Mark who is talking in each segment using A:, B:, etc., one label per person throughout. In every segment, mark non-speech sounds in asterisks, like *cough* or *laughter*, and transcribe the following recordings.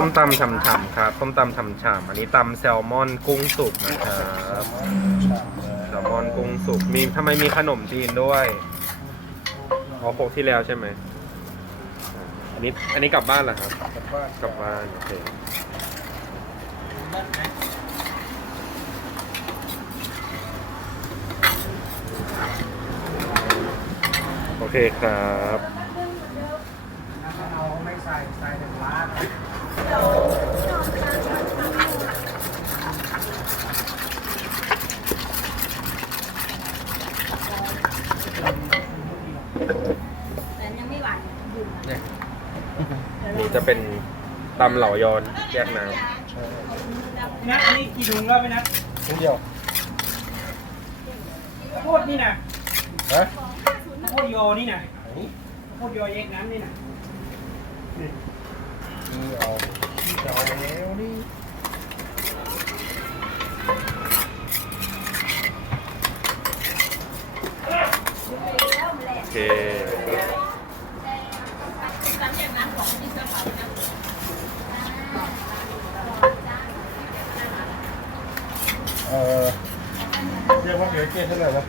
A: ส้มตำฉ่ำๆครับส้มตำฉ่ำๆอันนี้ตำแซลมอนกุ้งสุกนะครับแซลมอนกุ้งสุกมีทำไมมีขนมจีนด้วยอ๋อโคกที่แล้วใช่ไหมอันนี้อันนี้กลับบ้านเหรอครับ
B: กับว่าก
A: ลับบ้านโอเคโอเคครับ
B: เอาไม่ใส่ใส่แต่ร้าน
C: แต่ยังไม่หวานอยู่
A: เนี่ยนี่จะเป็น ตำเหล่ายอนแยกน้
B: นัดอันนี้กี่ถุงแล้วไปนัด
D: ทุกเดียว
B: ข้าวโพดนี่นะ
D: ฮะ
B: ข้าวโพดยอนี่นะข้าวโพดยอแยกน้ำนี่นะ
D: นี่เอาที่จะเอาแล้วนี่ำ
A: โอเค
C: หลังจากนั้นของที่กระเป๋านะ
D: เออเรียกว่าเก๋เก๋เท่าไหร่นะ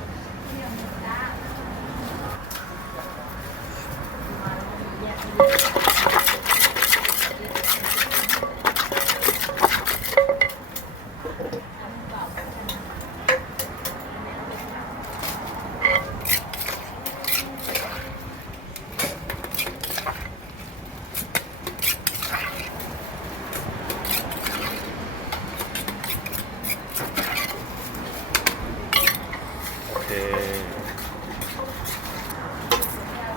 A: โอเค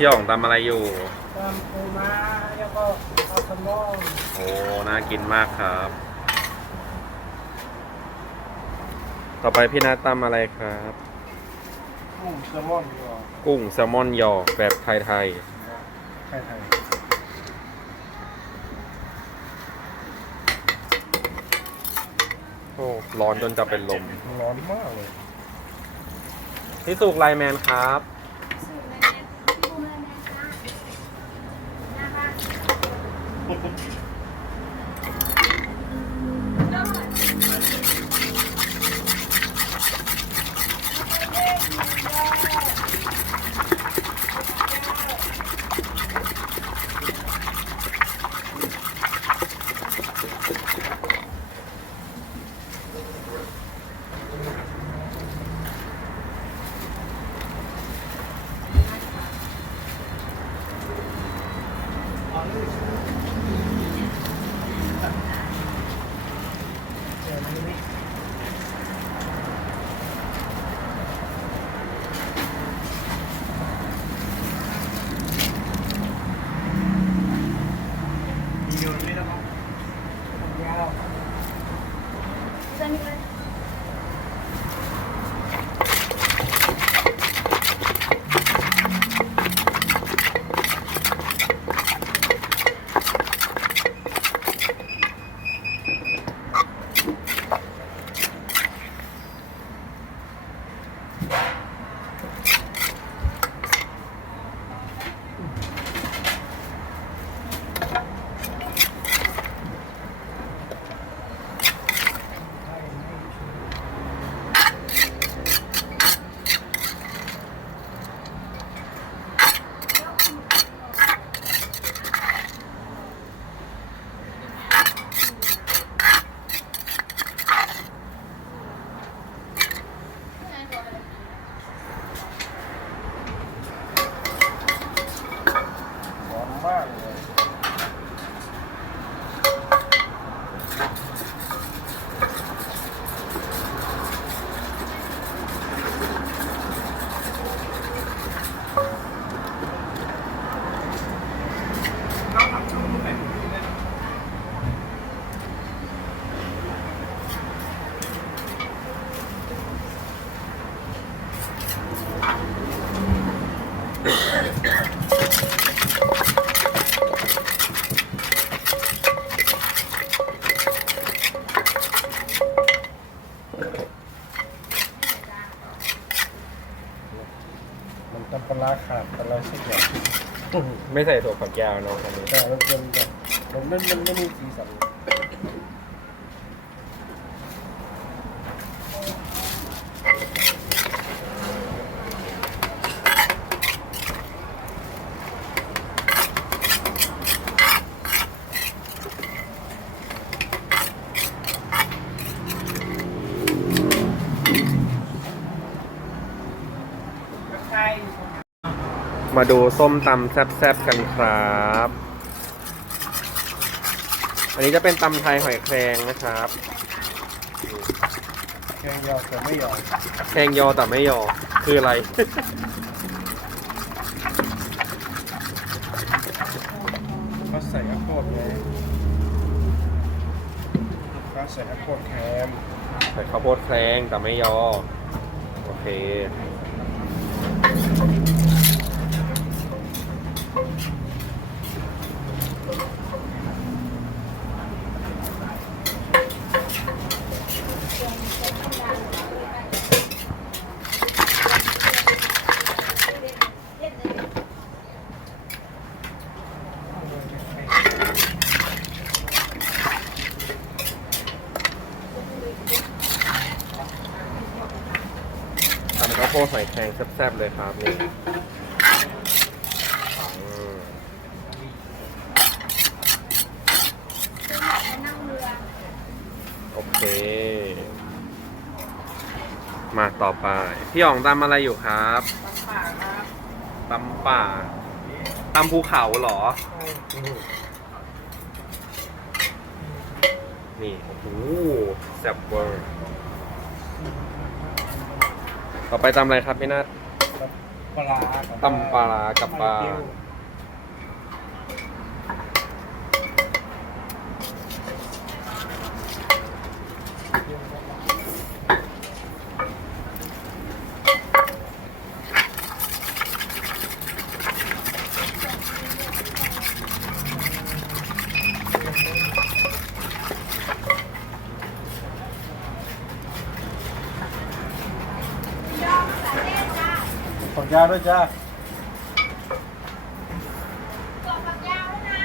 A: พี่อ๋องตำอะไรอยู่
B: ตามปูม้าแล้วก็เอาสมอง
A: โอ้น่ากินมากครับ ต่อไปพี่นัทตำอะไรครับ
D: กุ้งแซลมอนดีกว่า
A: กุ้งแซลมอนหยอกแบบไทย
D: ไทยไทย
A: ๆโอ้ร้อนจนจะเป็นลม
D: ร้อนมากเลย
A: พี่สุกไลน์แมนครับ
B: Okay. *laughs* ไม่
A: ใส่ถั่วฝักยาวเนาะอันนี้
D: แต่มันเป็นแบบผมมันมันไม่มีสีสัน
A: มาดูส้มตำแซ่บๆกันครับ อันนี้จะเป็นตำไทยหอยแครงนะครับ
D: แกงยาวแต่ไม่ยาว
A: แครงยอแต่ไม่ยอคืออะไร
D: ก็ใส่ข้าวโพดไงก็ใส่ข้าวโพดแคม
A: ใส่ข้าวโพดแครงแต่ไม่ยอ โอเค โพดหอยแครงแซ่บๆเลยครับนี่โอเค มาต่อไป พี่อ๋องตำอะไรอยู่ครับ
B: ป่าครับ
A: ตำป่าตำภูเขาเหรอ นี่ โอ้โหแซ่บเวอร์ ต่อไปตำอะไรครับพี่นัท
D: ปลาร้ากับ
A: ตำปลาร้ากับปลา
D: ไม่เปรี้ยว
C: ยอมสาเล่จ้า
D: ขอ ยาวด้วยจ้า
C: ตัวฝักยาวแล้วนะ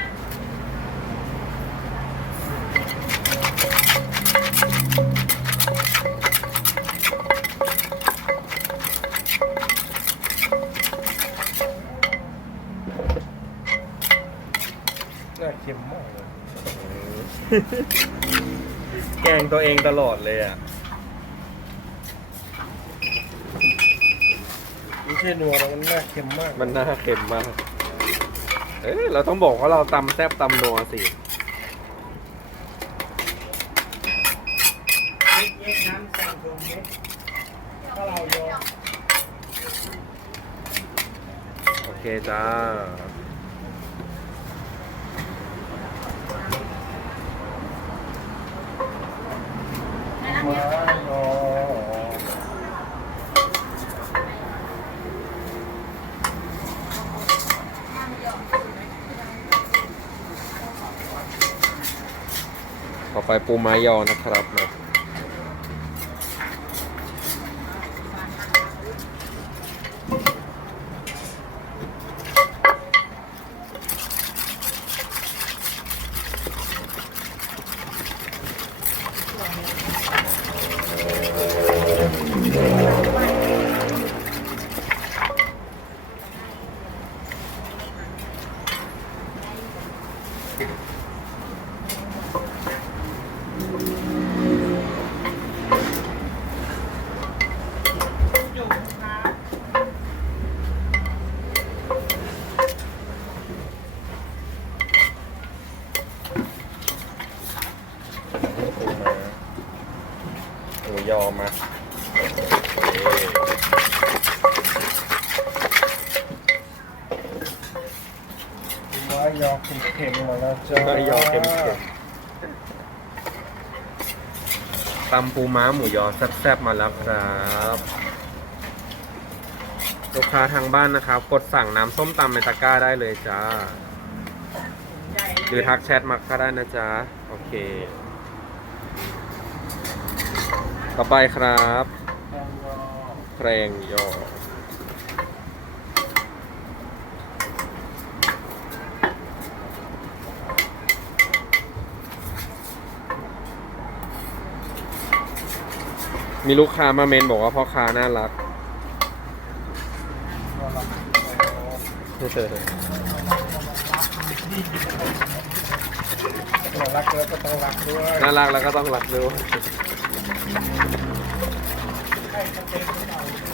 D: น่าเค็มมากเลย
A: แกล้งตัวเองตลอดเลยอะ
D: ไม่ ใช่นัวนะมันน่าเค็มมาก
A: มันน่าเค็มมาก เอ้ยเราต้องบอกว่าเราตำแซ่บตำนัวสิ
B: เย็ดเย็ดน้ำใส่ตรงเม็ดก็เราโยน
A: โอเคจ้า ต่อไปปูม้ยอนะครับมา ปูม้าหมูยอมาโอเค
D: ว้ายอเค็มๆมาแล้วจ้า
A: ม้ายอเค็มๆตำปูม้าหมูยอแซ่บๆมาแล้วครับลูกค้าทางบ้านนะครับ กดสั่งน้ำส้มตำในตะกร้าได้เลยจ้า หรือทักแชทมาก็ได้นะจ๊ะ โอเค ต่อไปครับ
D: แพ
A: รงยอมีลูกค้ามาเมนบอกว่าพ่อค้าน่ารัก
D: น่ารักแล้วก็ต้องรักด้วย
A: น่ารักแล้วก็ต้องรักด้วย
D: แก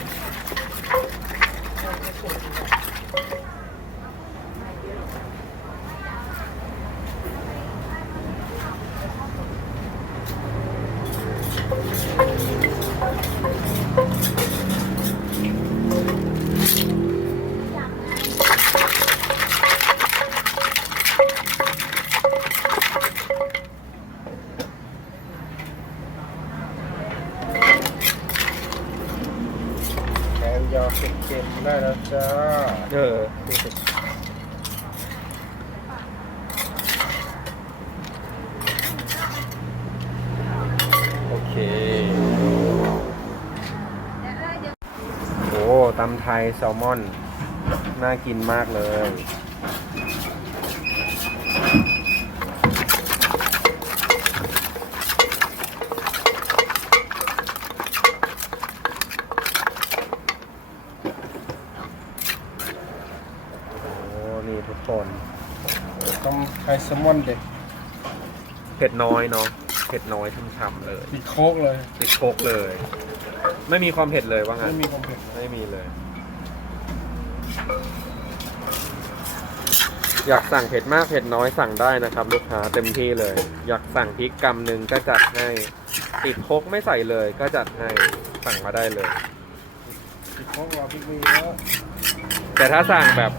D: ยอเค็มๆได้แล้วจ้า
A: เออโอเคโอ้ตำไทยแซลมอน น่ากินมากเลย โอ้ นี่ทุกคน
D: ต้อง ไทยแซลมอนเด็ด
A: เผ็ดน้อยเนาะเผ็ดน้อยช่ำๆเลย
D: ติดโคกเลย
A: ติดโคกเลย ไม่มีความเผ็ดเลยว่างั้น
D: ไม่มีความเผ็ด
A: ไม่มีเลย อยากสั่งเผ็ดมากเผ็ดน้อยสั่งได้นะครับ ลูกค้าเต็มที่เลย อยากสั่งพริกกำหนึ่งก็จัดให้ติดโคกไม่ใส่เลย ก็จัดให้สั่งมาได้เลย
D: ติดโคกเราพริกมีเยอะ
A: แต่ถ้าสั่งแบบ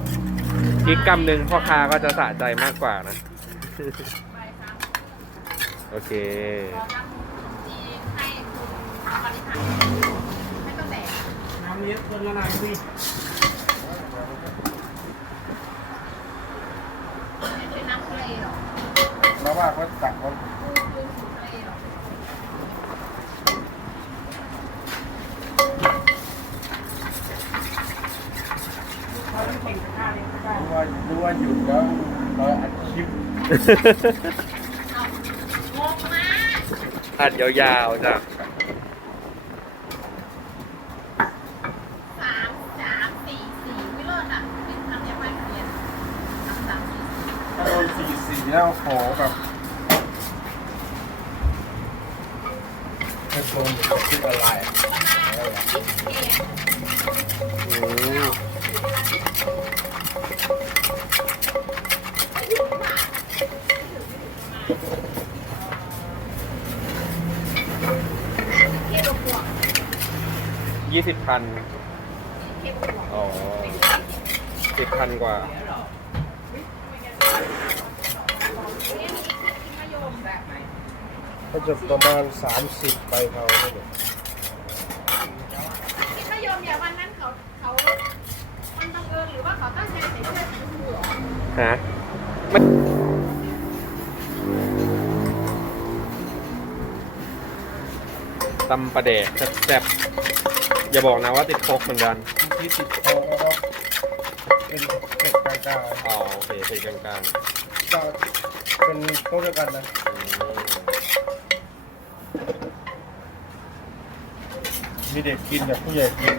A: พริกกำหนึ่งพ่อค้าก็จะสะใจมากกว่านะ โอเค
B: น้ำเลี้ยงคนละนายสิ
D: แล้วว่าก็ตักมัน
B: เขาต้องเก่งกับข้าวเลยได้
D: รู้ ว่ารู้ว่าหยุดแล้วเราอัดคลิป
A: อัดยาวๆจ้ะ
C: สามสามสี่สี่วิโรจน์อะเป็นทำยังไงเรียนสามสามสี่
D: ถ้าโดนสีสีแล้วโหแบบไม่โดนคิดอะไร
A: อืม
C: เทพบวก
A: ยี่ สิบพัน
C: เทพบวก
A: อ๋อสิบพันกว่า
C: เนี่ยมีมะยมแบบไหน
D: ก็จะประมาณ 30 ไปเท่านั้นเอง
C: กินมะยมอย่าวันนั้นเขาเขามันบังเอิญหรือว่าเขาตั้งใจใส่เสื้อสีชมพูเหรอ
A: ฮะไม่ตำปลาแดกแซ่บๆ อย่าบอกนะว่าติดโคกเหมือนกัน
D: ที่ติดโคกแล้วก็เป็นเผ็ดกลาง
A: อ๋อโอเคเผ็ดกลาง
D: ๆก็เป็นโคกเดียวกันนะ
A: ๆอืม
D: มีเด็กกินกับผู้ใหญ่กิน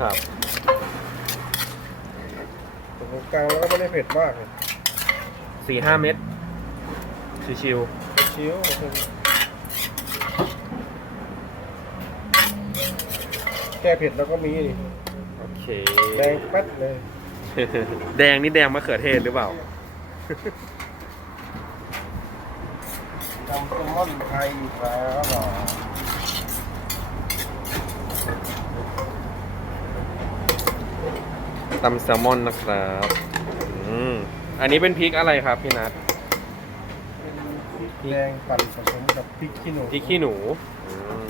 A: ครับ
D: ตรงกลางแล้วก็ไม่ได้เผ็ดมากเลย
A: สี่ห้าเม็ดชิว
D: ชิว แก้เผ็ดแล้วก็มีนี่
A: ๆโอเค
D: แดงแป๊ดเลย
A: แดงนี่แดงมะเขือเทศหรือเปล่า
D: ทำแซลมอนไทยอีกแล้วเหรอ
A: ตำแซลมอนนะครับอืมอันนี้เป็นพริกอะไรครับพี่นัท
D: เป็นพริกแดงปั่นผสมกับพริกขี้หนู
A: พริกขี้หนูอืม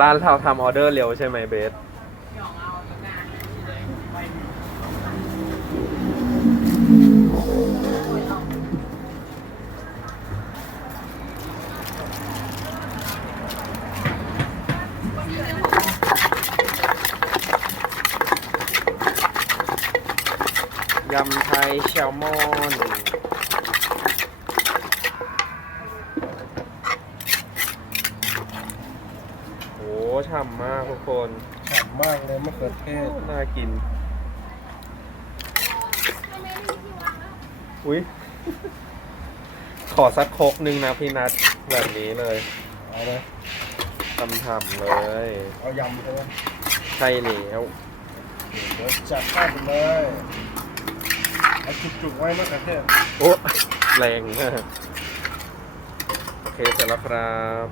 A: ร้านเราทำออเดอร์เร็วใช่ไหมเบส
C: หยองเอาอยู่นานเลย
A: ยำไทยแซลมอน โอ้ฉ่ำมากทุกคน
D: ฉ่ำมาก เลยมะเขือเทศ
A: น่ากิน อุ้ยขอสักครกหนึ่งนะพี่นัทแบบนี้เลย
D: เอาเลย
A: ทำๆเลย
D: เอายำใช่ไหม
A: ใช่แล้ว
D: เดี๋ยวจัดข้าวไปเลยเอาจุกๆไว้มะเขือเทศ
A: โอ้แรงมากโอเคเสร็จแล้วครับ